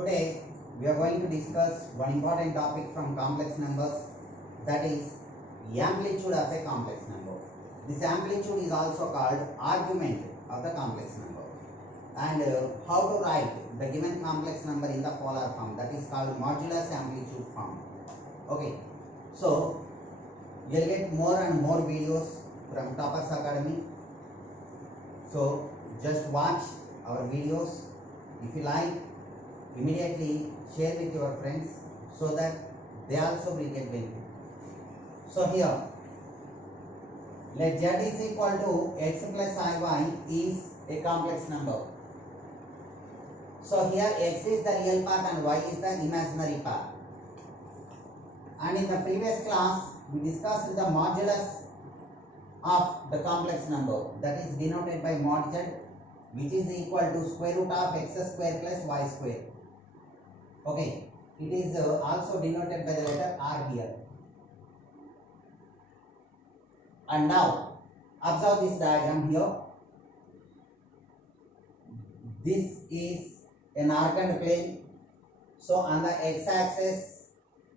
Today we are going to discuss one important topic from complex numbers, that is amplitude of a complex number. This amplitude is also called argument of the complex number, and how to write the given complex number in the polar form, that is called modulus amplitude form. Okay, so you'll get more and more videos from Toppers Academy. So just watch our videos. If you like, immediately share with your friends so that they also will get benefit. So here, let z is equal to x plus iy is a complex number. So here x is the real part and y is the imaginary part. And in the previous class, we discussed the modulus of the complex number, that is denoted by mod z, which is equal to square root of x square plus y square. Okay, it is also denoted by the letter r here. And now observe this diagram here. This is an arced plane. So on the x-axis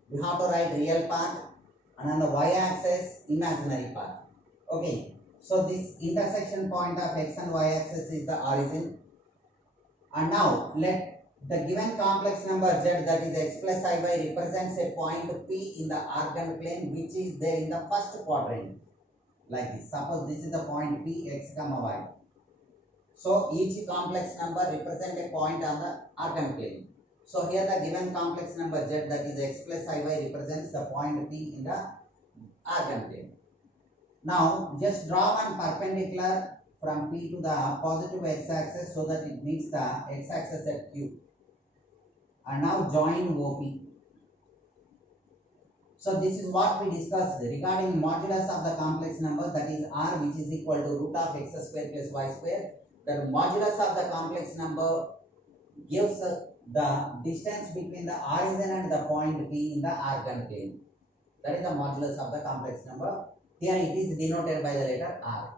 we have to write real part, and on the y-axis imaginary part. Okay, so this intersection point of x and y-axis is the origin. And now let the given complex number z, that is x plus iy, represents a point P in the arced plane which is there in the first quadrant, like this. Suppose this is the point P, x comma y. So each complex number represents a point on the arced plane. So here the given complex number z, that is x plus iy, represents the point P in the arced plane. Now just draw one perpendicular from P to the positive x-axis so that it meets the x-axis at Q. And now join OP. So this is what we discussed regarding modulus of the complex number, that is r, which is equal to root of x square plus y square. The modulus of the complex number gives the distance between the origin and the point P in the arced plane. That is the modulus of the complex number. Here it is denoted by the letter r.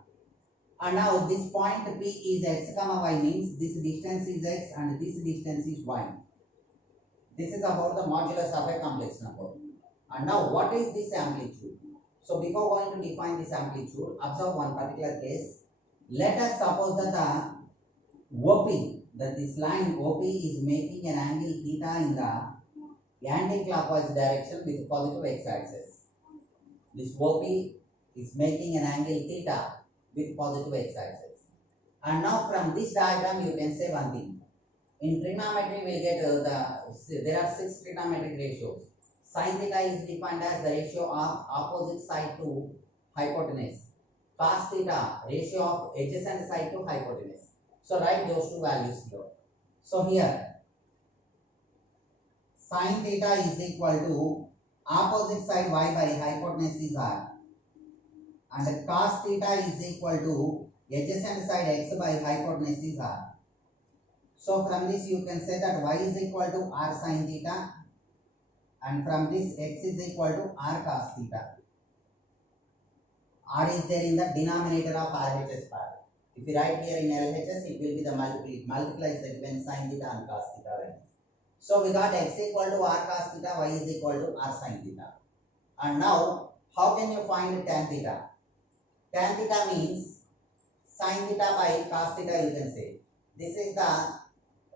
And now this point P is x comma y, means this distance is x and this distance is y. This is about the modulus of a complex number. And now what is this amplitude? So before going to define this amplitude, observe one particular case. Let us suppose that the OP, that this line OP is making an angle theta in the anti-clockwise direction with positive x-axis. This OP is making an angle theta with positive x-axis. And now from this diagram you can say one thing. In trigonometry we get there are 6 trigonometric ratios. Sin theta is defined as the ratio of opposite side to hypotenuse. Cos theta, ratio of adjacent side to hypotenuse. So write those two values here. So here sin theta is equal to opposite side y by hypotenuse is r, and cos theta is equal to adjacent side x by hypotenuse is r. So from this you can say that y is equal to r sin theta, and from this x is equal to r cos theta. R is there in the denominator of RHS part. If you write here in LHS, it will be the multiplies the given sin theta and cos theta values. So we got x equal to r cos theta, y is equal to r sin theta. And now how can you find tan theta? Tan theta means sin theta by cos theta, you can say. This is the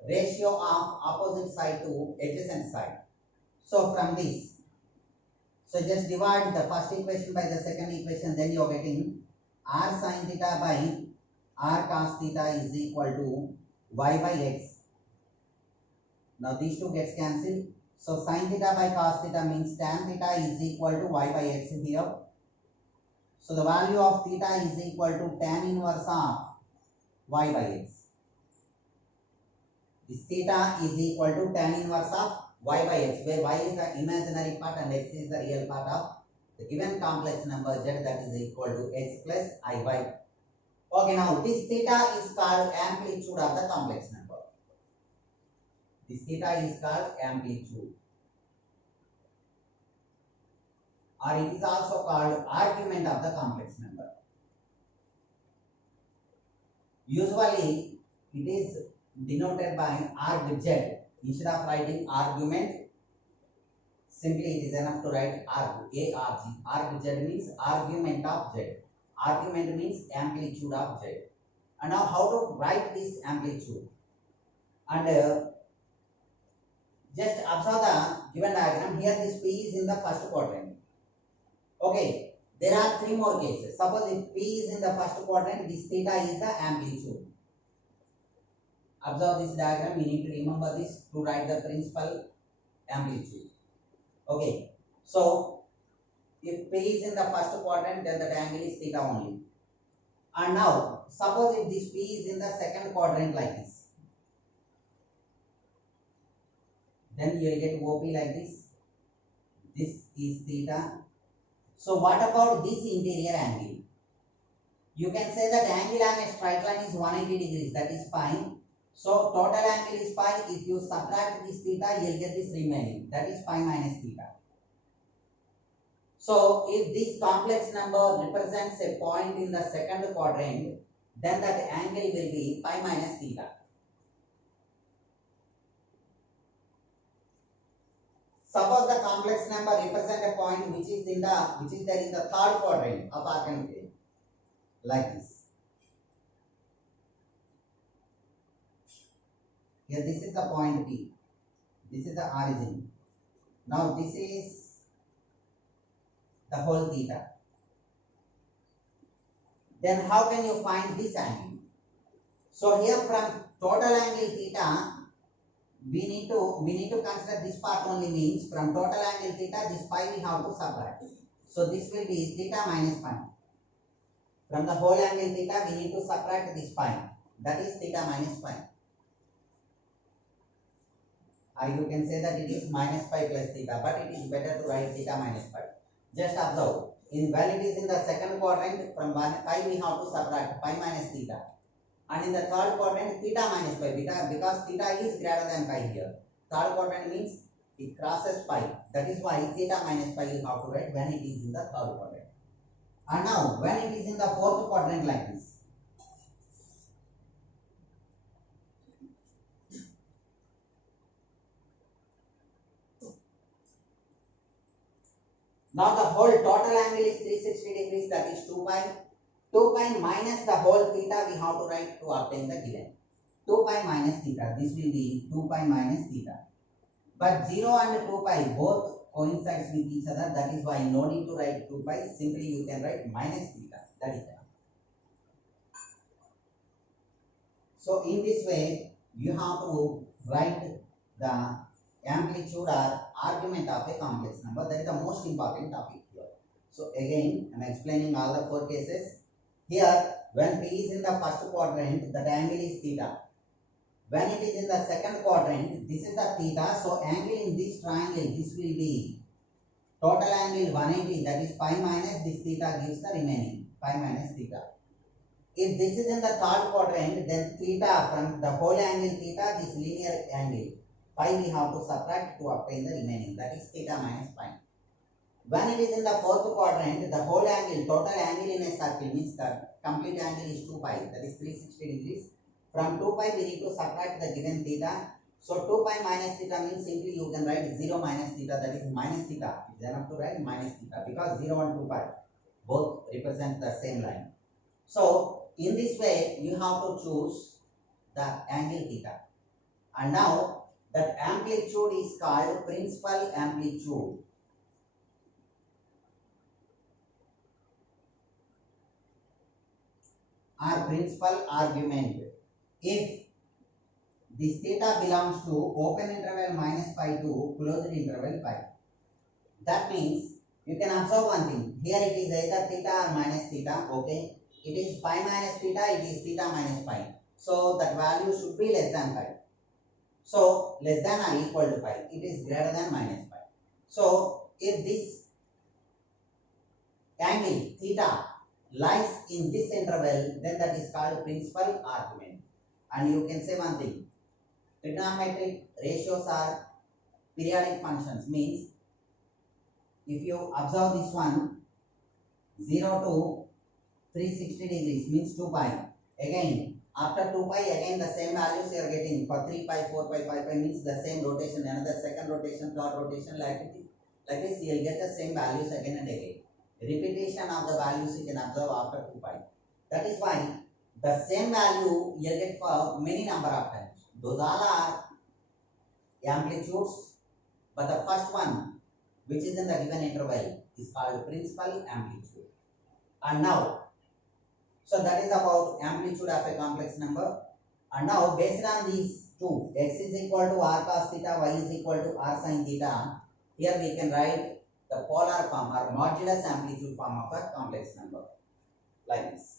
ratio of opposite side to adjacent side. So from this, so just divide the first equation by the second equation, then you are getting r sin theta by r cos theta is equal to y by x. Now these two gets cancelled. So sin theta by cos theta means tan theta is equal to y by x here. So the value of theta is equal to tan inverse of y by x. This theta is equal to tan inverse of y by x, where y is the imaginary part and x is the real part of the given complex number z, that is equal to x plus iy. Okay, now this theta is called amplitude of the complex number. This theta is called amplitude, or it is also called argument of the complex number. Usually it is denoted by arg z, Instead of writing argument, simply it is enough to write arg, A-R-G. Arg Z means argument of Z. Argument means amplitude of Z. And now how to write this amplitude? And just observe the given diagram. Here this P is in the first quadrant. Okay, there are three more cases. Suppose if P is in the first quadrant, this theta is the amplitude. Observe this diagram. We need to remember this to write the principal amplitude. Okay, so if P is in the first quadrant, then the angle is theta only. And now, suppose if this P is in the second quadrant like this, then you will get OP like this. This is theta. So what about this interior angle? You can say that angle on a straight line is 180 degrees. That is fine. So total angle is pi. If you subtract this theta, you will get this remaining. That is pi minus theta. So if this complex number represents a point in the second quadrant, then that angle will be pi minus theta. Suppose the complex number represents a point which is there in the third quadrant of arc like this. Here this is the point P. This is the origin. Now this is the whole theta. Then how can you find this angle? So here from total angle theta, we need to consider this part only, means from total angle theta, this pi we have to subtract. So this will be theta minus pi. From the whole angle theta, we need to subtract this pi. That is theta minus pi. Or you can say that it is minus pi plus theta, but it is better to write theta minus pi. Just observe, when it is in the second quadrant, from pi we have to subtract pi minus theta. And in the third quadrant, theta minus pi, because theta is greater than pi here. Third quadrant means it crosses pi. That is why theta minus pi you have to write when it is in the third quadrant. And now, when it is in the fourth quadrant like this, now the whole total angle is 360 degrees, that is 2 pi. 2 pi minus the whole theta we have to write to obtain the given. 2 pi minus theta, this will be 2 pi minus theta. But 0 and 2 pi both coincides with each other, that is why no need to write 2 pi, simply you can write minus theta, that is enough. So in this way, you have to write the amplitude or argument of a complex number. That is the most important topic here. So again, I am explaining all the four cases. Here, when P is in the first quadrant, the angle is theta. When it is in the second quadrant, this is the theta. So angle in this triangle, this will be total angle 180, that is pi minus this theta gives the remaining pi minus theta. If this is in the third quadrant, then theta, from the whole angle theta, this linear angle pi we have to subtract to obtain the remaining, that is theta minus pi. When it is in the fourth quadrant, the whole angle, total angle in a circle means the complete angle is 2 pi, that is 360 degrees. From 2 pi we need to subtract the given theta. So 2 pi minus theta means simply you can write 0 minus theta, that is minus theta. It is enough to write minus theta because 0 and 2 pi both represent the same line. So in this way you have to choose the angle theta. And now that amplitude is called principal amplitude. Or principal argument. If this theta belongs to open interval minus pi to closed interval pi. That means you can observe one thing. Here it is either theta or minus theta. Okay. It is pi minus theta, it is theta minus pi. So that value should be less than pi. So less than or equal to pi. It is greater than minus pi. So if this angle theta lies in this interval, then that is called principal argument. And you can say one thing. Trigonometric ratios are periodic functions, means if you observe this one, 0 to 360 degrees means 2 pi. Again, After 2 pi, again the same values you are getting. For 3 pi, 4 pi, 5 pi means the same rotation, another second rotation, third rotation, like this you will get the same values again and again. Repetition of the values you can observe after 2 pi. That is why the same value you will get for many number of times. Those all are amplitudes, but the first one which is in the given interval is called principal amplitude. And now, so that is about amplitude of a complex number. And now based on these two, x is equal to r cos theta, y is equal to r sin theta, here we can write the polar form or modulus amplitude form of a complex number like this.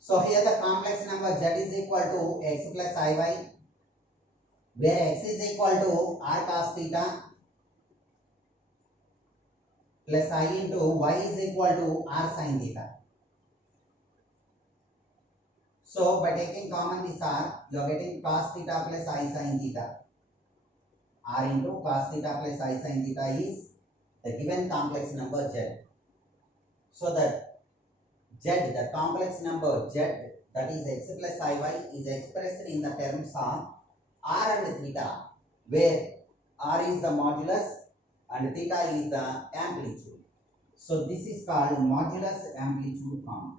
So here the complex number z is equal to x plus iy, where x is equal to r cos theta plus I into y is equal to r sin theta. So by taking common this r, you are getting cos theta plus I sin theta. R into cos theta plus I sin theta is the given complex number z. So that z, the complex number z, that is x plus iy, is expressed in the terms of r and theta, where r is the modulus and theta is the amplitude. So this is called modulus amplitude form.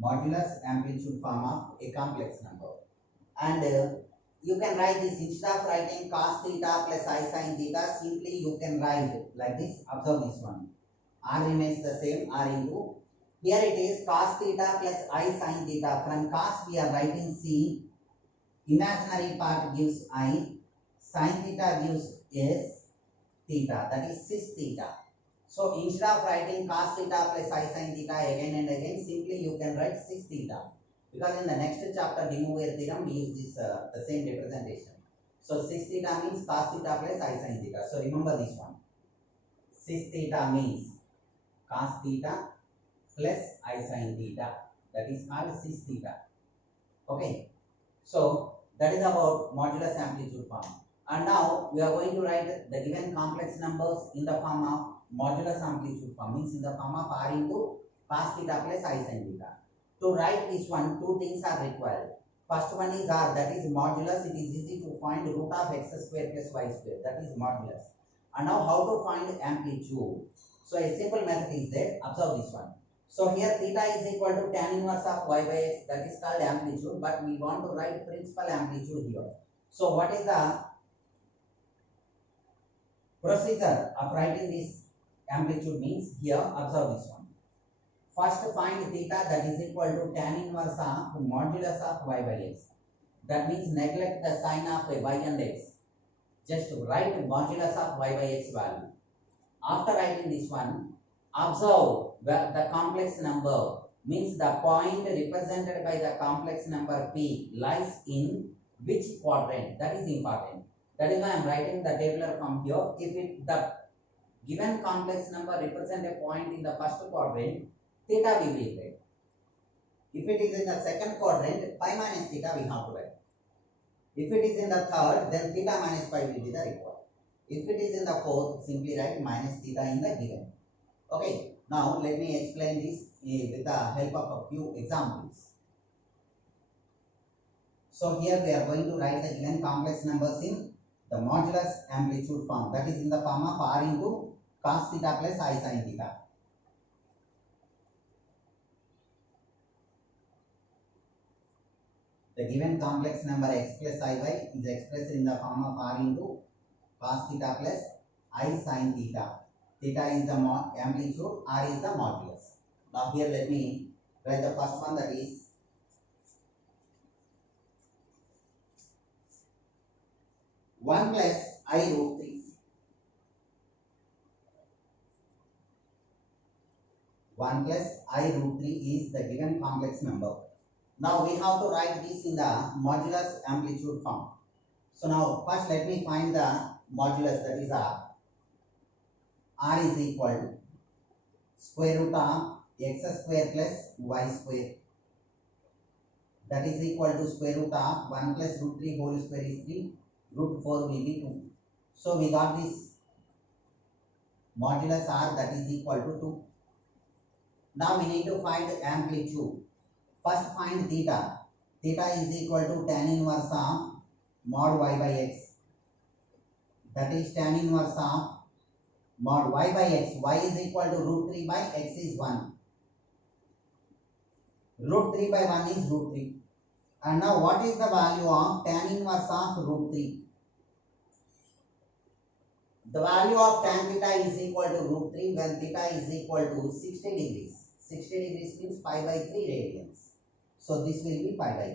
Modulus amplitude form of a complex number. And you can write this, instead of writing cos theta plus I sin theta, simply you can write like this. Observe this one. R remains the same, r into, here it is cos theta plus I sin theta. From cos we are writing c, imaginary part gives I, sin theta gives s theta, that is cis theta. So instead of writing cos theta plus I sin theta again and again, simply you can write cis theta. Because in the next chapter, De Moivre theorem, we use this the same representation. So cis theta means cos theta plus I sin theta. So remember this one. Cis theta means cos theta plus I sin theta. That is called cis theta. Okay. So that is about modulus amplitude form. And now we are going to write the given complex numbers in the form of modulus amplitude form, means in the form of r into cos theta plus I sin theta. To write this one, two things are required. First one is r, that is modulus. It is easy to find root of x square plus y square, that is modulus. And now how to find amplitude? So a simple method is there. Observe this one. So here theta is equal to tan inverse of y by x, that is called amplitude, but we want to write principal amplitude here. So what is the procedure of writing this amplitude means? Here, observe this one. First find theta, that is equal to tan inverse of modulus of y by x. That means neglect the sign of y and x. Just write modulus of y by x value. After writing this one, observe the complex number, means the point represented by the complex number p lies in which quadrant. That is important. That is why I am writing the tabular form here. If the given complex number represent a point in the first quadrant, theta we will write. If it is in the second quadrant, pi minus theta we have to write. If it is in the third, then theta minus pi will be the required. If it is in the fourth, simply write minus theta in the given. Okay, now let me explain this with the help of a few examples. So here we are going to write the given complex numbers in the modulus amplitude form, that is in the form of r into cos theta plus I sin theta. The given complex number x plus iy is expressed in the form of r into cos theta plus I sin theta. Theta is the amplitude, r is the modulus. Now here let me write the first one, that is 1 plus I root 3. 1 plus I root 3 is the given complex number. Now we have to write this in the modulus amplitude form. So now first let me find the modulus, that is r. R is equal to square root of x square plus y square. that is equal to square root of 1 plus root 3 whole square is 3, root 4 will be 2. So we got this modulus R that is equal to 2. Now we need to find amplitude. First find theta. Theta is equal to tan inverse of mod y by x. That is tan inverse of mod y by x. Y is equal to root 3 by x is 1. Root 3 by 1 is root 3. And now what is the value of tan inverse of root 3? The value of tan theta is equal to root 3 when theta is equal to 60 degrees. 60 degrees means pi by 3 radians. So this will be pi by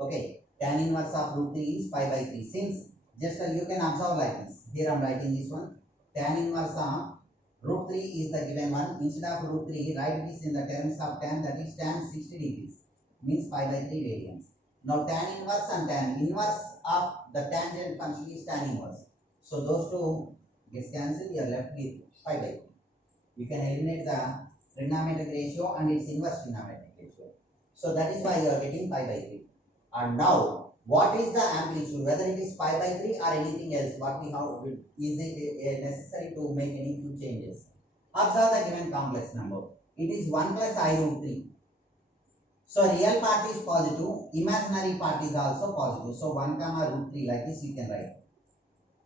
3. Okay, tan inverse of root 3 is pi by 3. Since just you can observe like this. Here I am writing this one. Tan inverse of root 3 is the given one. Instead of root 3, write this in the terms of tan, that is tan 60 degrees. Means pi by 3 radians. Now tan inverse and tan inverse of the tangent function is tan inverse. So those two gets cancelled. You are left with pi by 3. You can eliminate the trigonometric ratio and its inverse trigonometric ratio. So that is why you are getting pi by 3. And now what is the amplitude? Whether it is pi by 3 or anything else, what we have, is it necessary to make any few changes? Observe the given complex number. It is 1 plus I root 3. So real part is positive, imaginary part is also positive. So 1 comma root 3 like this you can write.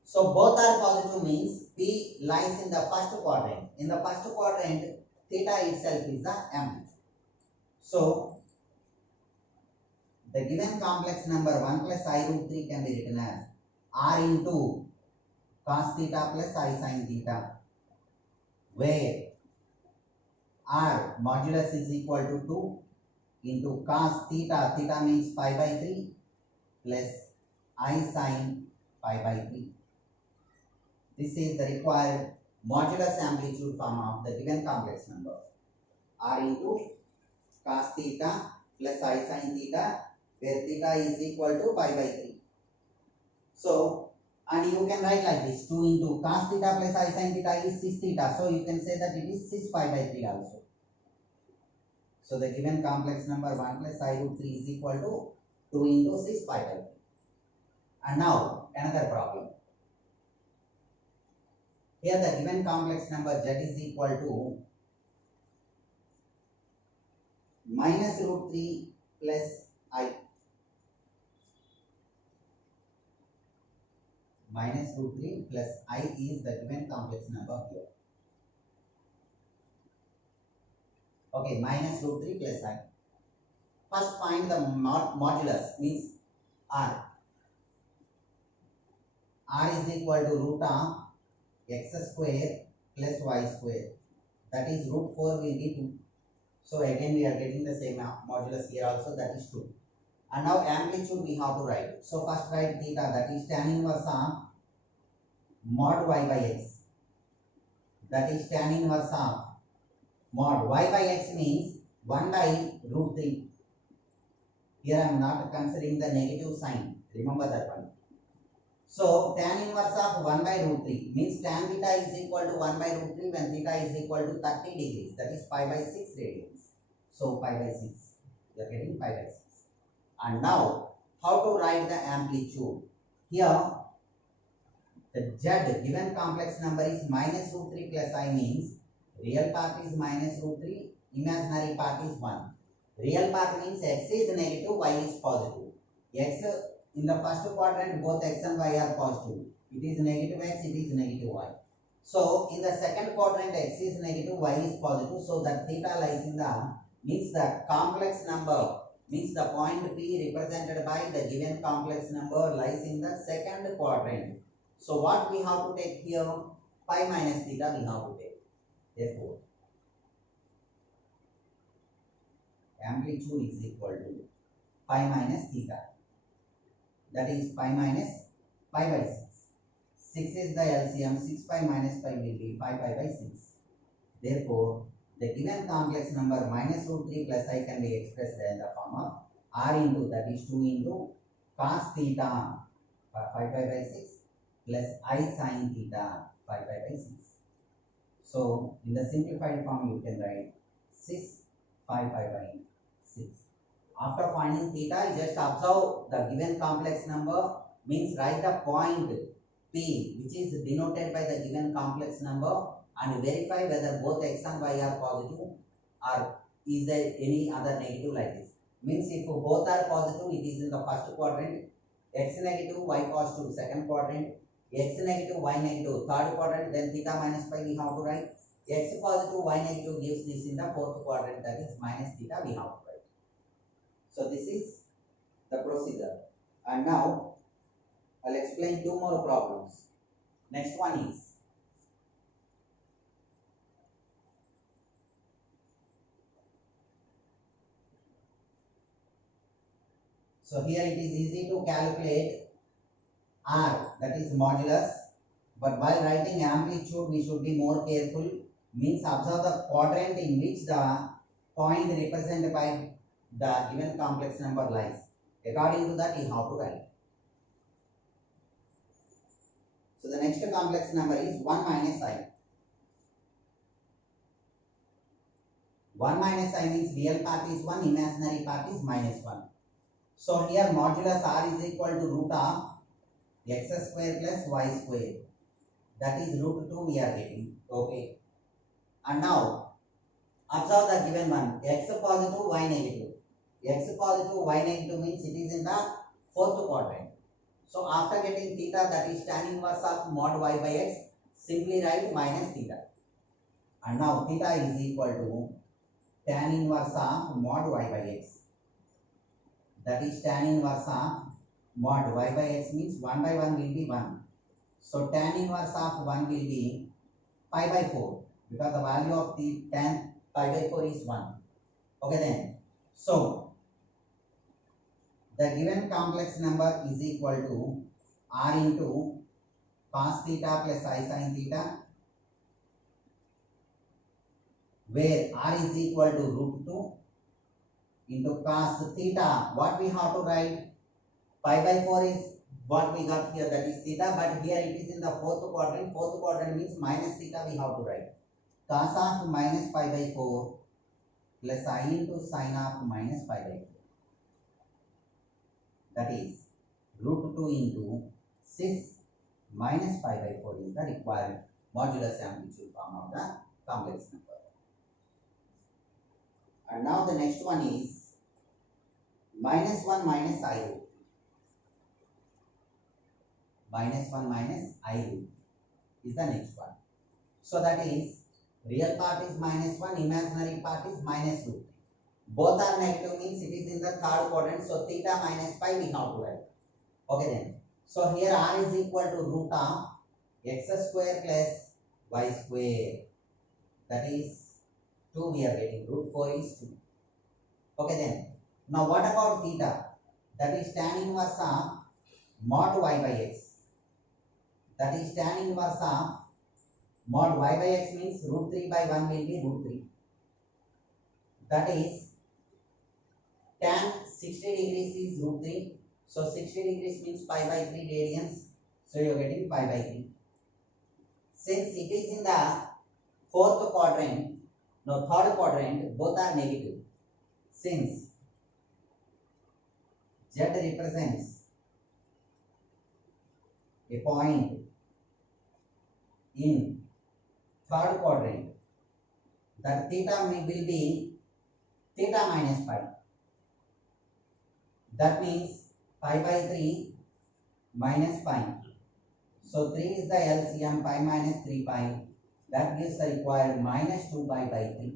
So both are positive means P lies in the first quadrant. In the first quadrant, theta itself is the amplitude. So the given complex number 1 plus I root 3 can be written as R into cos theta plus I sin theta, where R modulus is equal to 2 into cos theta, theta means pi by 3 plus I sin pi by 3. This is the required modulus amplitude form of the given complex number. R into cos theta plus I sin theta, where theta is equal to pi by 3. So, and you can write like this, 2 into cos theta plus I sin theta is 6 theta. So you can say that it is 6 pi by 3 also. So the given complex number 1 plus I root 3 is equal to 2 into 6 pi by 3. And now another problem. Here the given complex number z is equal to minus root 3 plus I. Minus root 3 plus I is the given complex number here. Okay, minus root 3 plus I. First find the modulus, means R. R is equal to root of x square plus y square. That is root 4 will be 2. So again we are getting the same modulus here also, that is 2. And now amplitude we have to write. So first write theta, that is tan inverse of mod y by x. That is tan inverse of mod y by x means 1 by root 3. Here I am not considering the negative sign. Remember that one. So tan inverse of 1 by root 3 means tan theta is equal to 1 by root 3 when theta is equal to 30 degrees. That is pi by 6 radians. So pi by 6. You are getting pi by 6. And now how to write the amplitude? Here the z given complex number is minus root 3 plus I means real part is minus root 3, imaginary part is 1. Real part means x is negative, y is positive. X in the first quadrant both x and y are positive. It is negative x, it is negative y. So in the second quadrant x is negative, y is positive. So that theta lies in the, means the complex number, means the point P represented by the given complex number lies in the second quadrant. So what we have to take here? Pi minus theta we have to take. Therefore, amplitude is equal to pi minus theta. That is pi minus pi by 6. 6 is the LCM. 6 pi minus pi will be pi by 6. Therefore, the given complex number minus root 3 plus I can be expressed in the form of R into, that is 2 into cos theta pi by 6 plus I sin theta pi by 6. So in the simplified form you can write 6 pi by 6. After finding theta, you just observe the given complex number, means write the point P which is denoted by the given complex number and verify whether both x and y are positive or is there any other negative like this. Means if both are positive, it is in the first quadrant, x negative, y positive, second quadrant, x negative, y negative, third quadrant, then theta minus phi we have to write. X positive, y negative gives this in the fourth quadrant, that is minus theta we have to write. So this is the procedure. And now I'll explain two more problems. Next one is so here it is easy to calculate R, that is modulus, but while writing amplitude we should be more careful, means observe the quadrant in which the point represented by the given complex number lies. According to that you have to write. So the next complex number is 1 minus I. 1 minus I means real part is 1, imaginary part is minus 1. So here modulus R is equal to root of x square plus y square. That is root 2 we are getting. Okay. And now observe the given one, x positive, y negative. X positive, y negative means it is in the fourth quadrant. So after getting theta, that is tan inverse of mod y by x, simply write minus theta. And now theta is equal to tan inverse of mod y by x. That is tan inverse of mod y by x means 1 by 1 will be 1. So tan inverse of 1 will be pi by 4 because the value of the tan pi by 4 is 1. Okay then. So the given complex number is equal to r into cos theta plus I sin theta, where r is equal to root 2 into cos theta. What we have to write? Pi by 4 is what we got here, that is theta, but here it is in the fourth quadrant. Fourth quadrant means minus theta we have to write. Cos of minus pi by 4 plus I into sin of minus pi by 4. That is root 2 into 6 minus pi by 4 is the required modulus amplitude form of the complex number. And now the next one is minus 1 minus I root. Minus 1 minus I root is the next one. So that is real part is minus 1, imaginary part is minus root. Both are negative means it is in the third quadrant. So theta minus pi we have to write. Okay then. So here r is equal to root of x square plus y square. That is 2 we are getting. Root 4 is 2. Okay then. Now what about theta? That is tan inverse of mod y by x. That is tan inverse of mod y by x means root 3 by 1 will be root 3. That is tan 60 degrees is root 3. So 60 degrees means pi by 3 radians. So you are getting pi by 3. Since it is in the fourth quadrant, no third quadrant, both are negative. Since Z represents a point in third quadrant, that theta will be theta minus pi. That means pi by 3 minus pi. So 3 is the LCM, pi minus 3 pi. That gives the required minus 2 pi by 3.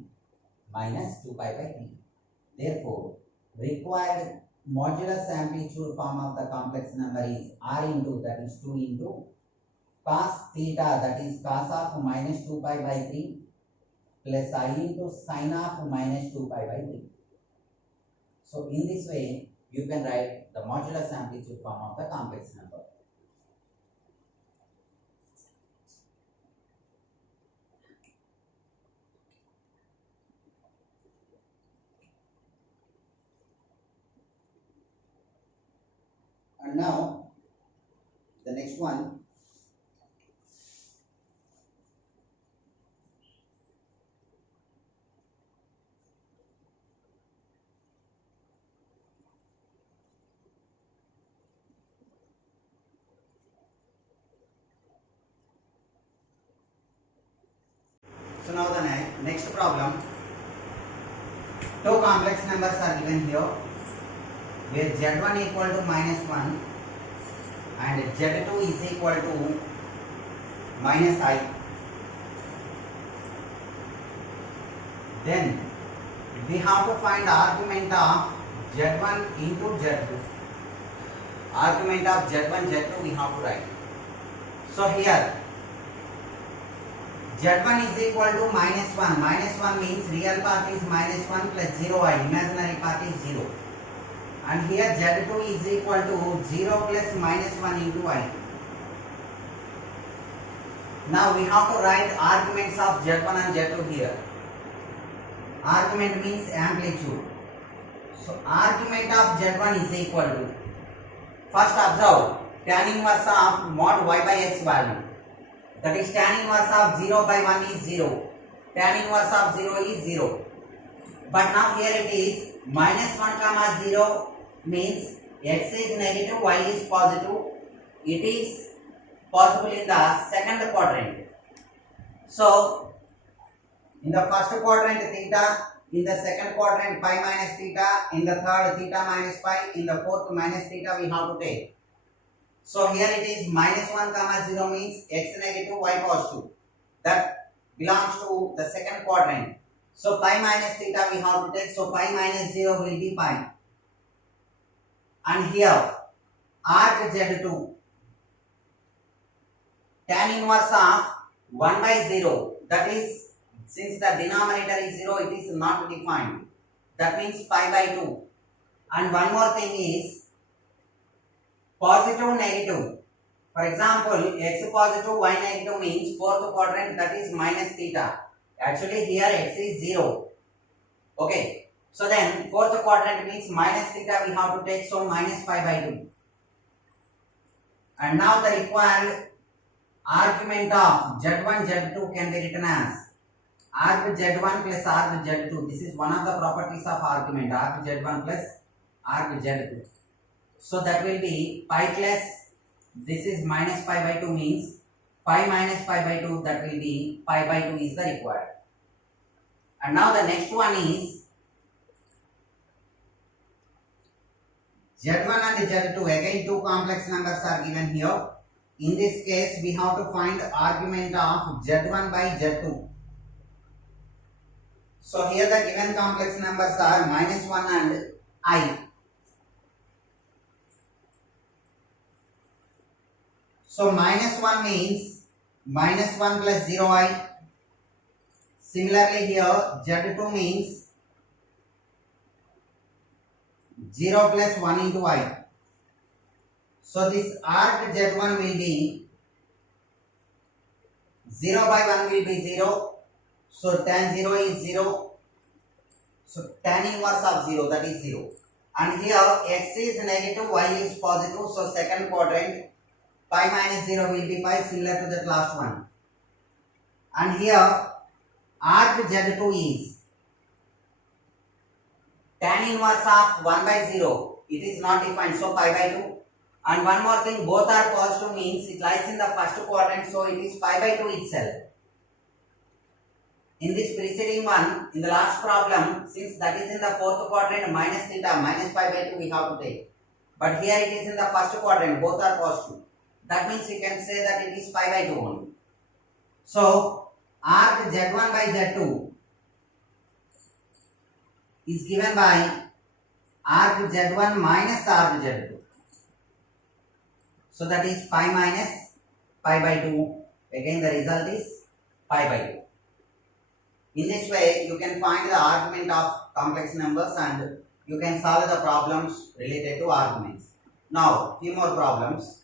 Minus 2 pi by 3. Therefore, required modulus amplitude form of the complex number is r into, that is 2 into cos theta, that is cos of minus 2 pi by 3 plus I into sin of minus 2 pi by 3. So in this way, you can write the modulus amplitude form of the complex number. And now, the next one, problem, two complex numbers are given here, where z1 equal to -1 and z2 is equal to -I. Then we have to find argument of z1 into z2. Argument of z1, z2 we have to write. So here z1 is equal to -1. -1 means real part is -1 plus 0i, imaginary part is 0. And here z2 is equal to 0 plus -1 into I. Now we have to write arguments of z1 and z2 here. Argument means amplitude. So argument of z1 is equal to, first observe, tan inverse of mod y by x value. That is tan inverse of 0 by 1 is 0. Tan inverse of 0 is 0. But now here it is -1 comma 0 means x is negative, y is positive. It is possible in the second quadrant. So in the first quadrant theta, in the second quadrant pi minus theta, in the third theta minus pi, in the fourth minus theta we have to take. So here it is -1 comma 0 means x negative, y positive. That belongs to the second quadrant. So pi minus theta we have to take. So pi minus 0 will be pi. And here arc z2, tan inverse of 1 by 0. That is, since the denominator is 0, it is not defined. That means pi by 2. And one more thing is positive, negative. For example, x positive, y negative means fourth quadrant, that is minus theta. Actually here x is 0. Okay. So then fourth quadrant means minus theta we have to take, so minus pi by 2. And now the required argument of z1, z2 can be written as arg z1 plus arg z2. This is one of the properties of argument, arg z1 plus arg z2. So that will be pi plus, this is minus pi by 2 means pi minus pi by 2, that will be pi by 2 is the required. And now the next one is z1 and z2. Again two complex numbers are given here. In this case we have to find argument of z1 by z2. So here the given complex numbers are -1 and I. So -1 means -1 plus 0i. Similarly here z2 means 0 plus 1 into I. So this arc z1 will be 0 by 1 will be 0. So tan 0 is 0. So tan inverse of 0, that is 0. And here x is negative, y is positive. So second quadrant pi minus 0 will be pi, similar to that last one. And here arc z2 is tan inverse of 1 by 0. It is not defined, so pi by 2. And one more thing, both are positive means it lies in the first quadrant, so it is pi by 2 itself. In this preceding one, in the last problem, since that is in the fourth quadrant, minus theta, minus pi by 2 we have to take. But here it is in the first quadrant, both are positive. That means you can say that it is pi by 2 only. So arc z1 by z2 is given by arc z1 minus arc z2. So that is pi minus pi by 2. Again the result is pi by 2. In this way you can find the argument of complex numbers and you can solve the problems related to arguments. Now few more problems.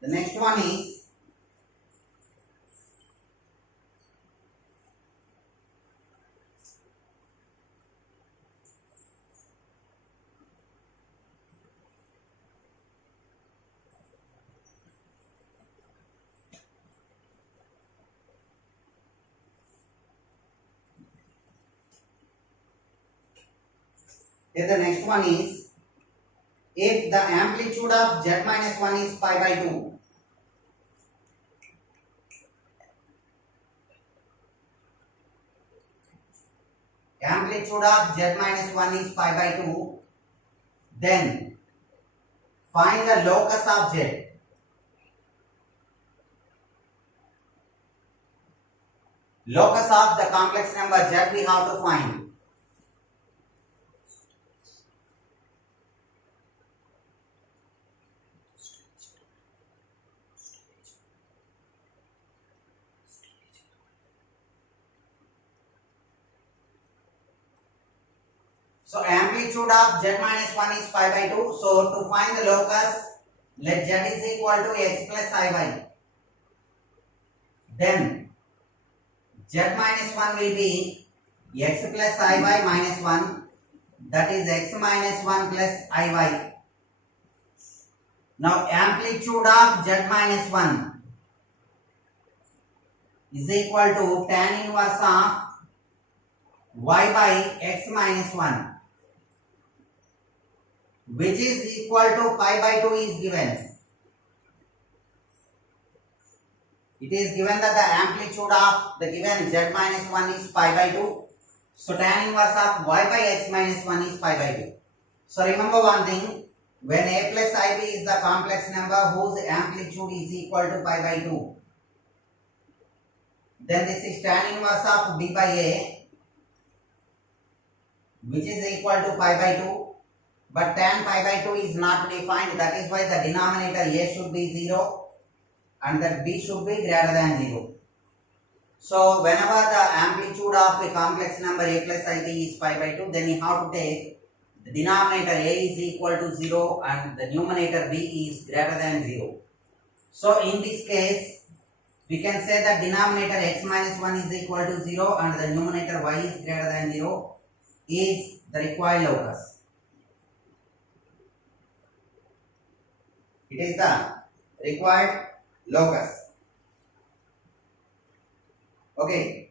The next one is here the next one is if the amplitude of z minus 1 is pi by 2, amplitude of z minus 1 is pi by 2, then find the locus of z. Locus of the complex number z we have to find. So amplitude of z minus 1 is pi by 2. So to find the locus, let z is equal to x plus iy. Then z minus 1 will be x plus iy minus 1. That is x minus 1 plus iy. Now amplitude of z minus 1 is equal to tan inverse of y by x minus 1, which is equal to pi by 2 is given. It is given that the amplitude of the given z minus 1 is pi by 2. So tan inverse of y by x minus 1 is pi by 2. So remember one thing, when a plus ib is the complex number whose amplitude is equal to pi by 2, then this is tan inverse of b by a, which is equal to pi by 2. But tan pi by 2 is not defined. That is why the denominator a should be 0 and that b should be greater than 0. So whenever the amplitude of a complex number a plus ib is pi by 2, then you have to take the denominator a is equal to 0 and the numerator b is greater than 0. So in this case, we can say that denominator x minus 1 is equal to 0 and the numerator y is greater than 0 is the required locus. It is the required locus. Okay.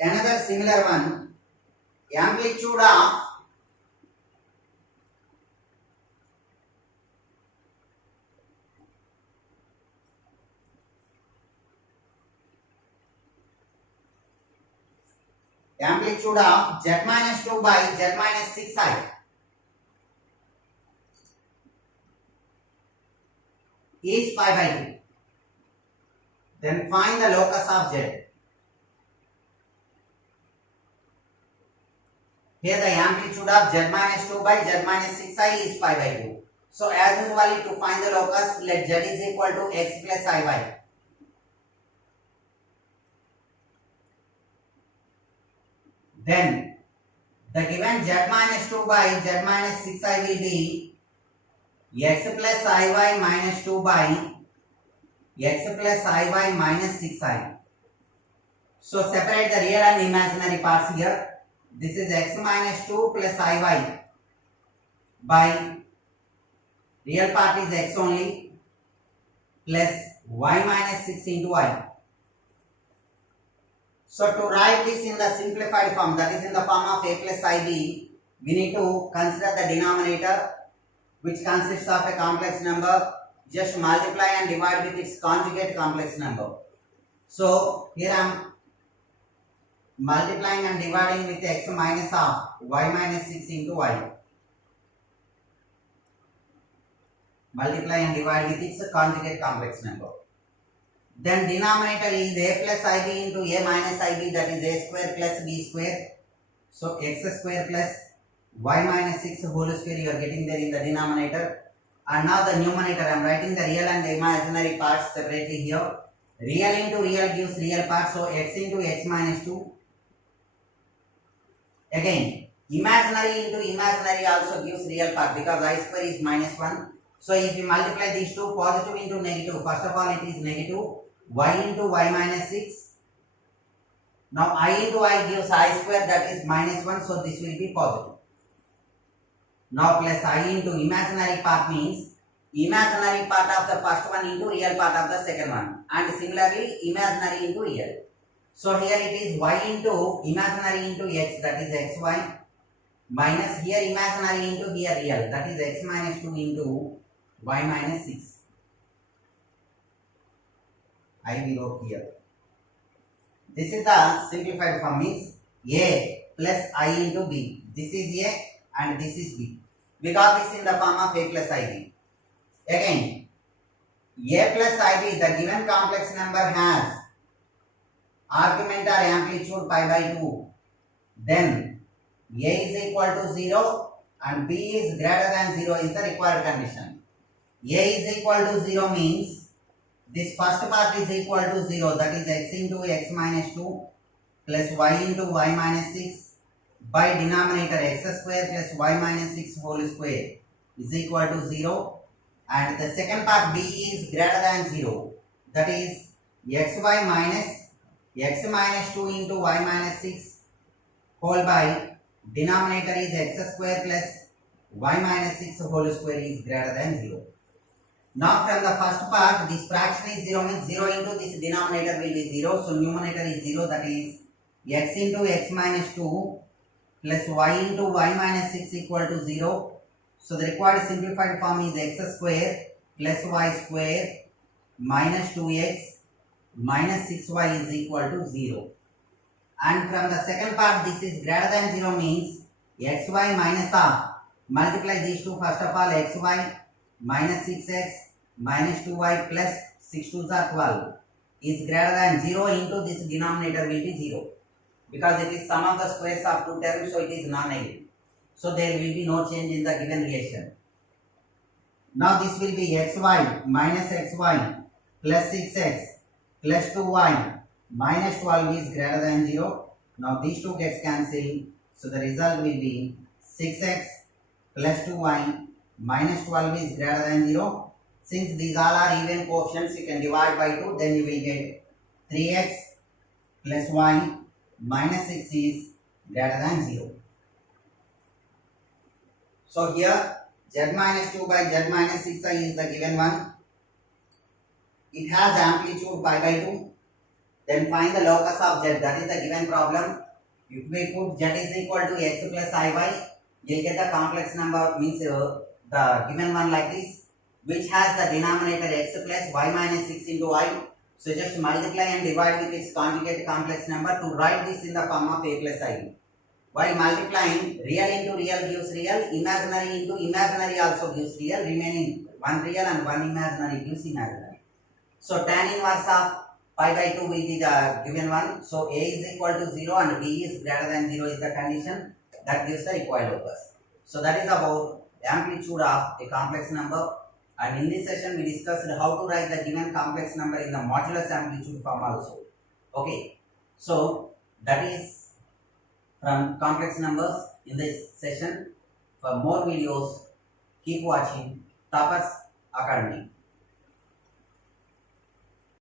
Another similar one, amplitude of z minus 2 by z minus 6i is pi by 2. Then find the locus of z. Here the amplitude of z minus 2 by z minus 6i is pi by 2. So as usually to find the locus, let z is equal to x plus iy. Then the given z minus 2 by z minus 6i will be x plus iy minus 2 by x plus iy minus 6i. So separate the real and imaginary parts here. This is x minus 2 plus iy by real part is x only plus y minus 6 into y. So to write this in the simplified form, that is in the form of a plus ib, we need to consider the denominator, which consists of a complex number. Just multiply and divide with its conjugate complex number. So here I am multiplying and dividing with x minus of y minus 6 into y. Multiply and divide with its conjugate complex number. Then denominator is a plus ib into a minus ib, that is a square plus b square. So x square plus y minus 6 whole square you are getting there in the denominator. And now the numerator, I am writing the real and the imaginary parts separately here. Real into real gives real part, so x into x minus 2. Again, imaginary into imaginary also gives real part because I square is minus 1. So if you multiply these two, positive into negative, first of all it is negative, y into y minus 6. Now I into I gives I square, that is minus 1, so this will be positive. Now plus I into imaginary part means imaginary part of the first one into real part of the second one, and similarly imaginary into real. So here it is y into imaginary into x, that is xy, minus here imaginary into here real, that is x minus 2 into y minus 6. I will wrote here. This is the simplified form, means a plus I into b. This is a and this is b. We got this in the form of a plus ib. Again, a plus ib, the given complex number has argument or amplitude pi by 2. Then a is equal to 0 and b is greater than 0 is the required condition. A is equal to 0 means this first part is equal to 0, that is x into x minus 2 plus y into y minus 6 by denominator x square plus y minus 6 whole square is equal to 0, and the second part b is greater than 0, that is xy minus x minus 2 into y minus 6 whole by denominator is x square plus y minus 6 whole square is greater than 0. Now from the first part, this fraction is 0 means 0 into this denominator will be 0. So numerator is 0, that is x into x minus 2 plus y into y minus 6 equal to 0. So the required simplified form is x square plus y square minus 2x minus 6y is equal to 0. And from the second part, this is greater than 0 means xy minus of, multiply these two first of all, xy minus 6x minus 2y plus 6 2s are 12 is greater than 0 into this denominator will be 0. Because it is sum of the squares of two terms, so it is non-negative. So there will be no change in the given relation. Now this will be xy minus xy plus 6x plus 2y minus 12 is greater than 0. Now these two gets cancelled. So the result will be 6x plus 2y minus 12 is greater than 0. Since these all are even coefficients, you can divide by 2, then you will get 3x plus y minus 6 is greater than 0. So here z minus 2 by z minus 6i is the given one. It has amplitude pi by 2. Then find the locus of z, that is the given problem. If we put z is equal to x plus iy, you will get the complex number, means the given one like this, which has the denominator x plus y minus 6 into y. So just multiply and divide with its conjugate complex number to write this in the form of a plus ib. While multiplying, real into real gives real, imaginary into imaginary also gives real, remaining one real and one imaginary gives imaginary. So tan inverse of pi by 2 will be the given one. So a is equal to 0 and b is greater than 0 is the condition that gives the required locus. So that is about amplitude of a complex number. And in this session, we discussed how to write the given complex number in the modulus amplitude form also. Okay, so that is from complex numbers in this session. For more videos, keep watching Tapas Academy.